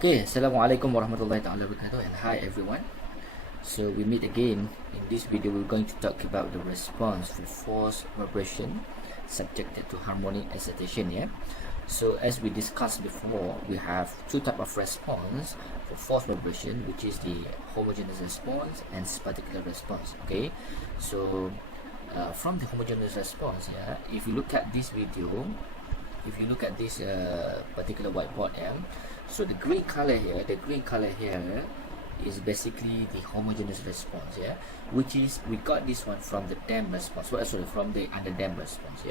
Okay, Assalamualaikum warahmatullahi ta'ala wabarakatuh, and hi everyone. So we meet again. In this video we're going to talk about the response for force vibration subjected to harmonic excitation. So as we discussed before, we have two types of response for force vibration, which is the homogeneous response and particular response. Okay, so from the homogeneous response, if you look at this video, if you look at this particular whiteboard, so the green color here, is basically the homogeneous response, which is we got this one from the damped response, from the underdamped response,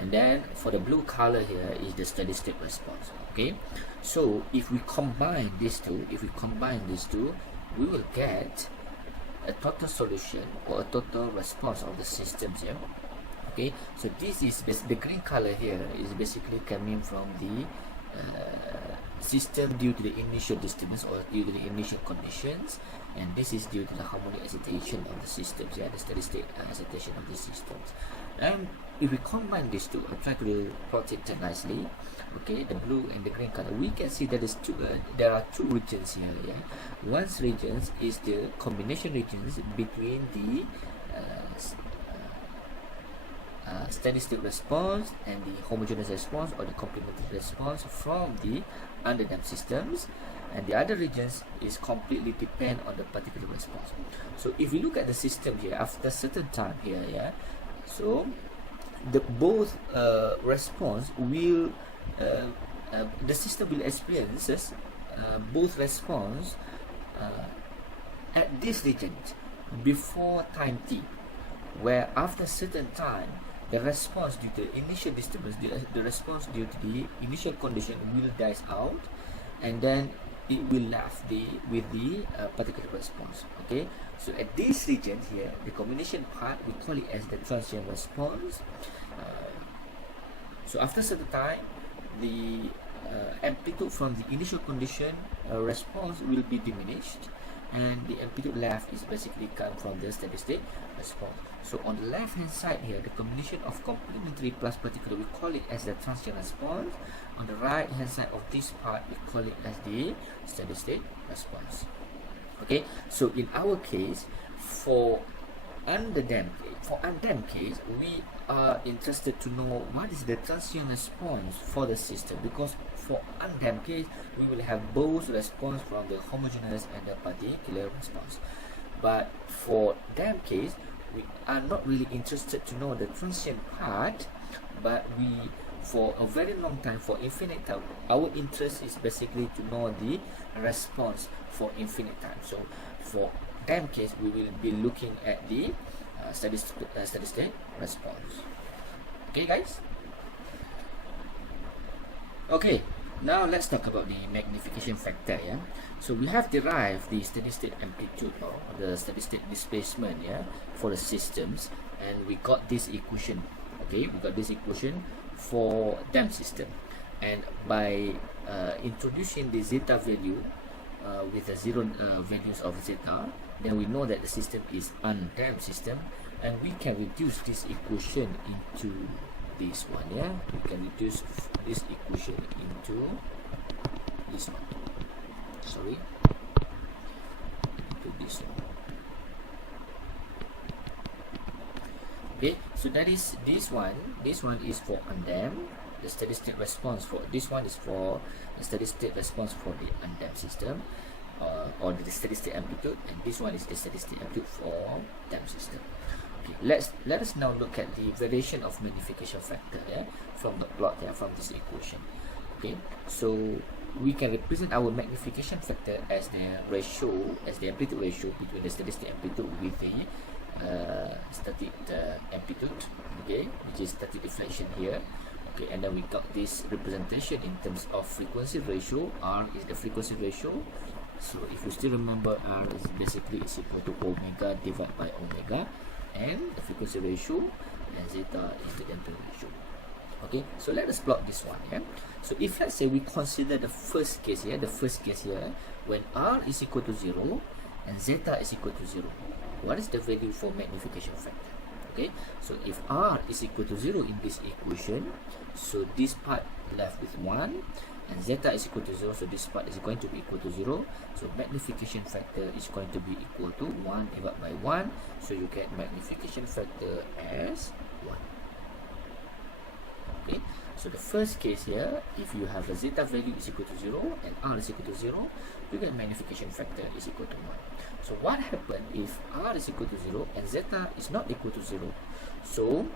and then for the blue color here is the steady state response. Okay, so if we combine these two, we will get a total solution or a total response of the systems here. Okay, so this is the green color here is basically coming from the system due to the initial disturbance or due to the initial conditions, and this is due to the harmonic excitation of the systems, the steady state excitation of the systems. And if we combine these two, I'll try to plot it nicely. Okay, the blue and the green color, we can see that there are two regions here. One region is the combination regions between the steady state response and the homogeneous response or the complementary response from the underdamped systems, and the other regions is completely depend on the particular response. So if you look at the system here after a certain time here, so the both response will the system will experience both response at this region before time t, where after a certain time the response due to initial disturbance, the response due to the initial condition will dies out, and then it will left with the particular response. Okay, so at this region here, the combination part, we call it as the transient response. So after a certain time, the amplitude from the initial condition response will be diminished, and the amplitude left is basically come from the steady state response. So on the left hand side here, the combination of complementary plus particular, we call it as the transient response. On the right hand side of this part, we call it as the steady state response. Okay, so in our case, for undamped case, we are interested to know what is the transient response for the system, because for undamped case we will have both response from the homogeneous and the particular response. But for damped case, we are not really interested to know the transient part, but we, for a very long time, for infinite time, our interest is basically to know the response for infinite time. So for damped case, we will be looking at the steady state response. Okay guys, okay, now let's talk about the magnification factor. So we have derived the steady state amplitude or the steady state displacement for the systems, and we got this equation. Okay, we got this equation for damped system, and by introducing the zeta value with the zero values of zeta, then we know that the system is undamped system, and we can reduce this equation into this one. We can reduce this equation into this one. Into this one. Okay, so that is this one. This one is for undamped. The steady state response for this one is for the steady state response for the undamped system, or the steady state amplitude, and this one is the steady state amplitude for damped system. Okay, let us now look at the variation of magnification factor from the plot from this equation. Okay, so we can represent our magnification factor as the ratio, as the amplitude ratio between the steady state amplitude with the static amplitude, okay, which is static deflection here. Okay, and then we got this representation in terms of frequency ratio. R is the frequency ratio. So if you still remember, R is basically is equal to omega divided by omega, and the frequency ratio, and zeta is the amplitude ratio. Okay, so let us plot this one. So if let's say we consider the first case here, when R is equal to 0 and zeta is equal to 0, what is the value for magnification factor? Okay, so if R is equal to 0 in this equation, so this part left with 1, and zeta is equal to 0, so this part is going to be equal to 0. So magnification factor is going to be equal to 1 divided by 1. So you get magnification factor as 1. Okay, so the first case here, if you have a zeta value is equal to 0 and r is equal to 0, you get magnification factor is equal to 1. So what happens if r is equal to 0 and zeta is not equal to 0? So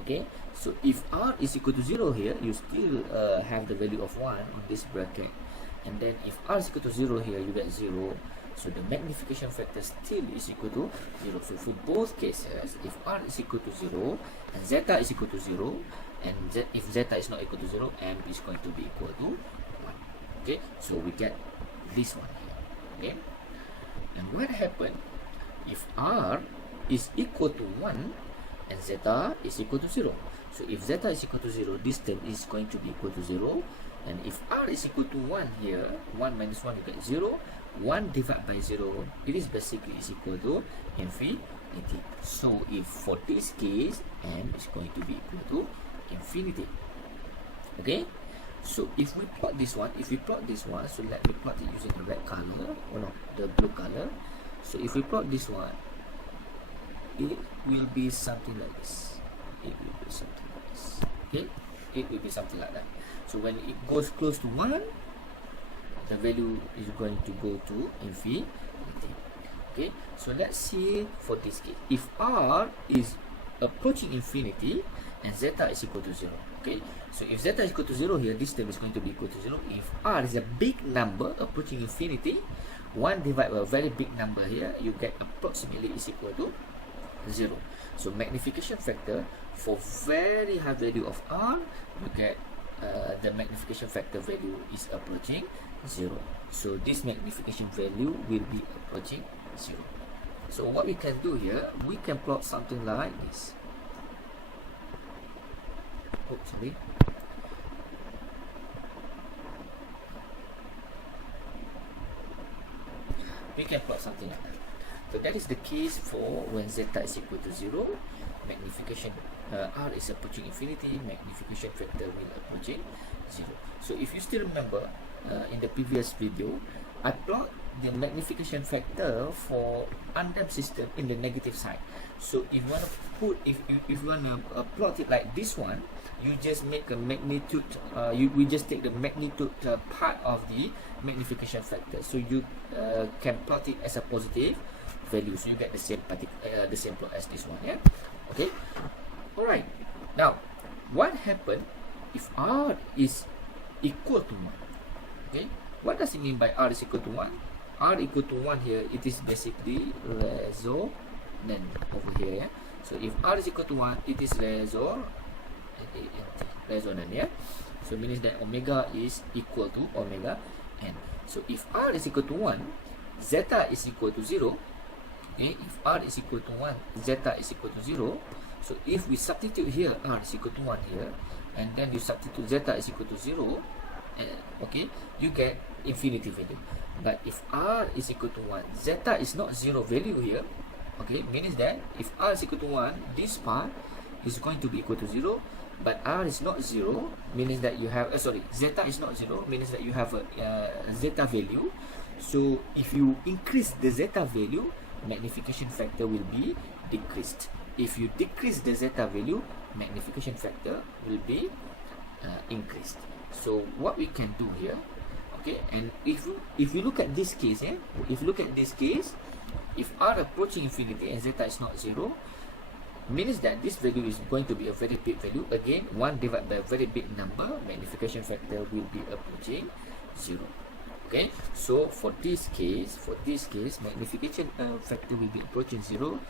okay, so if r is equal to 0 here, you still have the value of 1 in this bracket, and then if r is equal to 0 here, you get 0. So the magnification factor still is equal to 0. So for both cases, if r is equal to 0 and zeta is equal to 0, and if zeta is not equal to 0, m is going to be equal to 1. Okay, so we get this one here. Okay, and what happens if r is equal to 1 and zeta is equal to 0? So if zeta is equal to 0, this term is going to be equal to 0. And if r is equal to 1 here, 1 minus 1, you get 0. 1 divided by 0, it is basically is equal to infinity. So if for this case, m is going to be equal to infinity. Okay, so if we plot this one, so let me plot it using the red color, or no, the blue color. So if we plot this one, it will be something like this. It will be something like this. Okay, it will be something like that. So when it goes close to 1, the value is going to go to infinity. Okay, so let's see for this case. If r is approaching infinity and zeta is equal to 0. Okay, so if zeta is equal to 0 here, this term is going to be equal to 0. If r is a big number approaching infinity, 1 divided by a very big number here, you get approximately is equal to 0. So magnification factor for very high value of r, you get the magnification factor value is approaching 0. So this magnification value will be approaching 0. So what we can do here, we can plot something like this. Oh, sorry. We can plot something like that. So that is the case for when zeta is equal to 0, magnification r is approaching infinity, magnification factor will approaching 0. So if you still remember in the previous video, I plot the magnification factor for undamped system in the negative side. So if you want to put, if you want to plot it like this one, you just make a magnitude, we just take the magnitude part of the magnification factor. So you can plot it as a positive value, so you get the same plot as this one. Yeah, okay, all right. Now what happens if r is equal to 1? Okay, what does it mean by r is equal to 1? R equal to 1 here, it is basically resonant over here. Yeah, so if r is equal to 1, it is resonant. Yeah, so means that omega is equal to omega n. So if r is equal to 1, zeta is equal to 0. Okay, if r is equal to 1, zeta is equal to 0. So if we substitute here r is equal to 1 here, and then you substitute zeta is equal to 0, okay, you get infinity value. But if r is equal to 1, zeta is not 0 value here, okay, means that if r is equal to 1, this part is going to be equal to 0, but r is not 0, means that you have zeta is not 0, means that you have a zeta value. So if you increase the zeta value, magnification factor will be decreased. If you decrease the zeta value, magnification factor will be increased. So what we can do here, okay, and if you look at this case, if you look at this case, if r approaching infinity and zeta is not 0, means that this value is going to be a very big value. Again, 1 divided by a very big number, magnification factor will be approaching 0. Okay, so for this case, magnification factor will be approaching 0,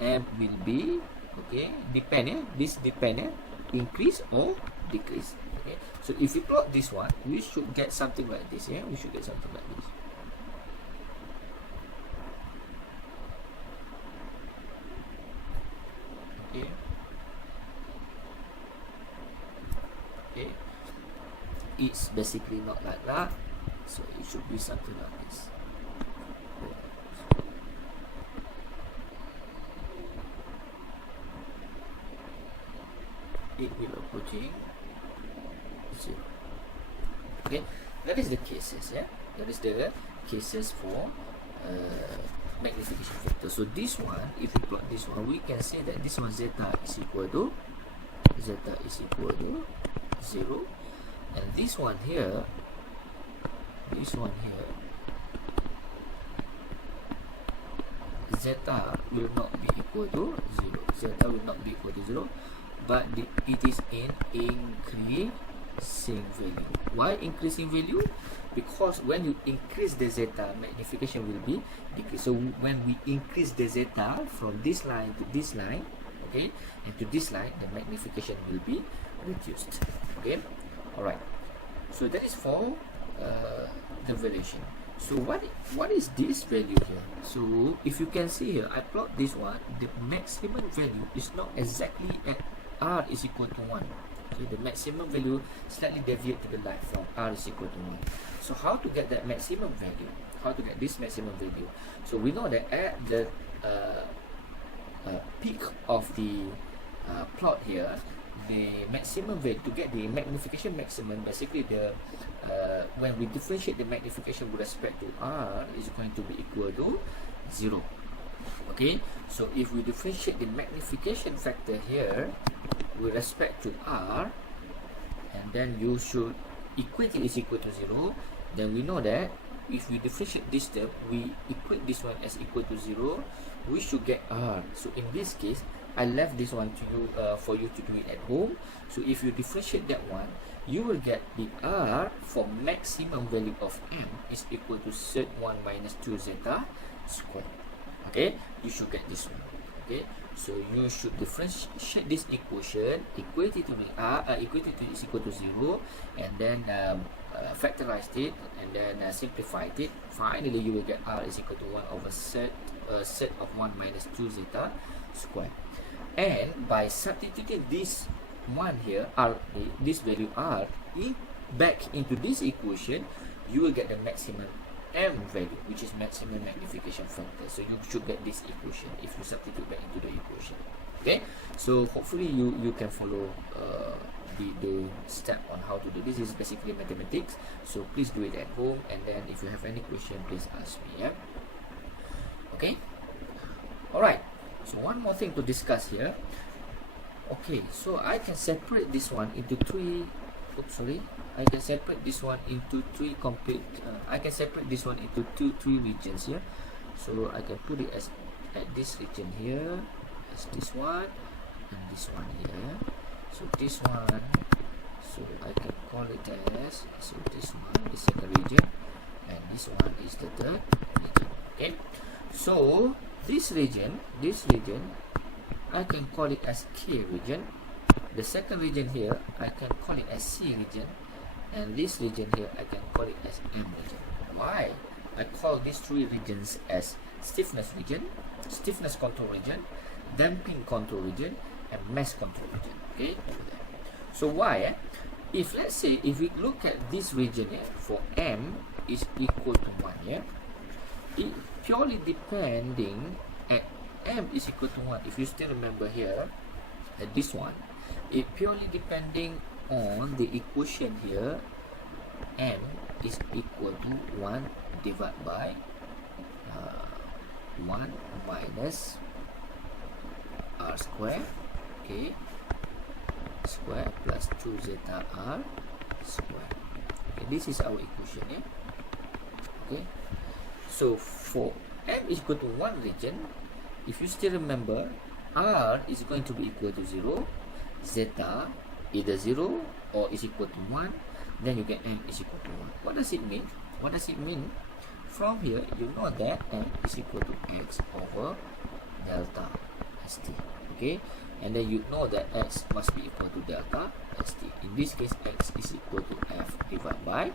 and will be, okay, this depend, increase or decrease. Okay, so if we plot this one, we should get something like this. Yeah, we should get something like this. Okay, okay, it's basically not like that, so it should be something like this. It will approaching 0. Okay, that is the cases. Yeah, that is the cases for magnification factor. So this one, if we plot this one, we can say that this one zeta is equal to 0, and this one here, zeta will not be equal to 0. But it is in increasing value. Why increasing value? Because when you increase the zeta, magnification will be decreased. So when we increase the zeta from this line to this line, okay, and to this line, the magnification will be reduced. Okay, all right. So that is for the valuation. So what is this value here? So if you can see here, I plot this one. The maximum value is not exactly at r is equal to 1. Okay, the maximum value slightly deviate to the left from r is equal to 1. So how to get that maximum value? How to get this maximum value? So we know that at the peak of the plot here, the maximum value, to get the magnification maximum, basically the when we differentiate the magnification with respect to r is going to be equal to 0. Okay, so if we differentiate the magnification factor here with respect to r, and then you should equate it is equal to 0, then we know that if we differentiate this term, we equate this one as equal to 0, we should get r. So in this case, I left this one to you for you to do it at home. So if you differentiate that one, you will get the r for maximum value of m is equal to set 1 minus 2 zeta squared. Okay, you should get this one. Okay, so you should differentiate this equation, equate it to be equate it to is equal to 0, and then factorize it, and then simplify it. Finally, you will get r is equal to 1 over set of 1 minus 2 zeta squared. And by substituting this one here, r, this value r, back into this equation, you will get the maximum m value, which is maximum magnification factor. So you should get this equation if you substitute back into the equation. Okay, so hopefully you can follow the step on how to do this. This is basically mathematics, so please do it at home, and then if you have any question, please ask me. Yeah, okay, all right. So one more thing to discuss here. Okay, so I can separate this one into three. I can separate this one into three complete. I can separate this one into three regions here. So I can put it as at this region here, as this one, and this one here. So this one, so I can call it as, so this one is second region, and this one is the third region. Okay, so this region, I can call it as K region. The second region here, I can call it as C region, and this region here, I can call it as M region. Why? I call these three regions as stiffness region, stiffness control region, damping control region, and mass control region. Okay. So why? If let's say if we look at this region here, for M is equal to 1, yeah, it purely depending at M is equal to 1. If you still remember here, at this one, it purely depending on the equation here, M is equal to 1 divided by 1 minus r square, okay, square plus 2 zeta r square. Okay, this is our equation, yeah. Okay, so for M is equal to 1 region, if you still remember, r is going to be equal to 0, zeta either 0 or is equal to 1, then you get M is equal to 1. What does it mean? What does it mean? From here, you know that M is equal to x over delta st. Okay, and then you know that x must be equal to delta st. In this case, x is equal to f divided by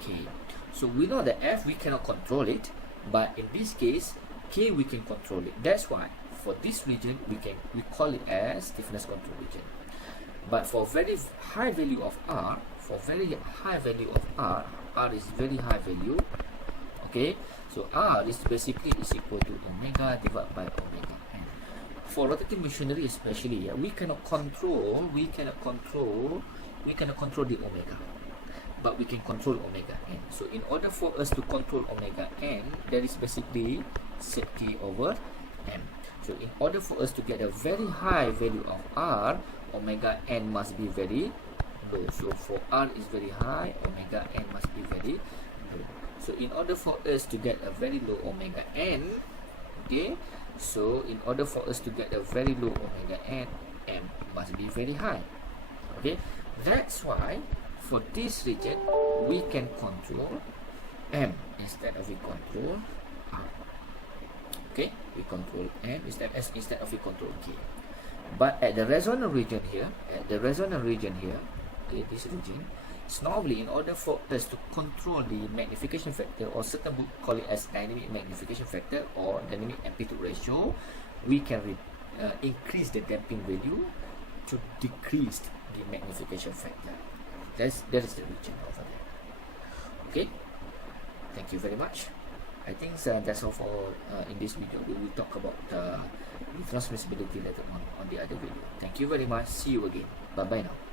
k. So we know that f we cannot control it, but in this case, k we can control it. That's why for this region we call it as stiffness control region. But for very high value of r, r is very high value. Okay, so r is basically is equal to omega divided by omega n. For rotating machinery especially, we cannot control the omega. but we can control omega n. So in order for us to control omega n, that is basically set t over m. So in order for us to get a very high value of r, omega n must be very low. So for r is very high, omega n must be very low. So in order for us to get a very low omega n, okay, so in order for us to get a very low omega n, m must be very high. Okay, that's why for this region we can control m instead of we control r. Okay, we control m instead of we control k. But at the resonant region here, okay, this region, it's normally in order for us to control the magnification factor, or certain would call it as dynamic magnification factor or dynamic amplitude ratio, we can increase the damping value to decrease the magnification factor. That is the region over there. Okay, thank you very much. I think that's all for in this video. We will talk about the transmissibility later on the other video. Thank you very much. See you again. Bye bye now.